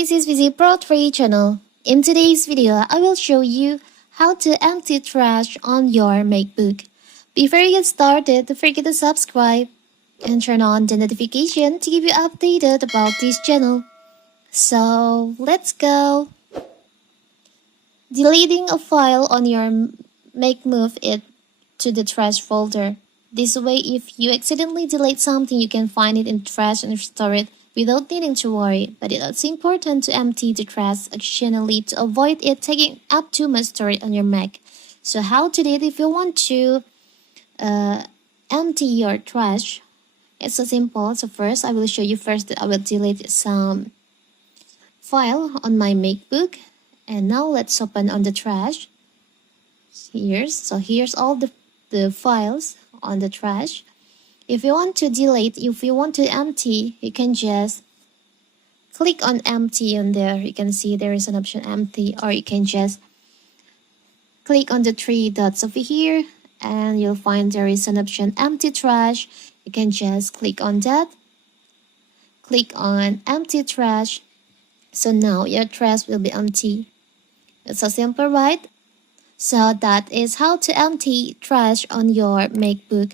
this is Visit Pro 3 channel. In today's video, I will show you how to empty trash on your Macbook. Before you get started, don't forget to subscribe and turn on the notification to keep you updated about this channel. So, let's go! Deleting a file on your Mac, move it to the trash folder. This way, if you accidentally delete something, you can find it in trash and restore it without needing to worry. But it's important to empty the trash occasionally to avoid it taking up too much storage on your Mac. So how to do it if you want to empty your trash? It's so simple. So first, I will show you first that I will delete some file on my Macbook. And now let's open on the trash. Here's all the files on the trash. If you want to delete, if you want to empty, you can just click on empty on there. You can see there is an option empty, or you can just click on the three dots over here and you'll find there is an option empty trash. You can just click on that. Click on empty trash. So now your trash will be empty. It's so simple, right? So that is how to empty trash on your Macbook.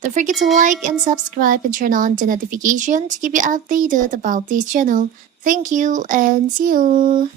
Don't forget to like and subscribe and turn on the notification to keep you updated about this channel. Thank you and see you!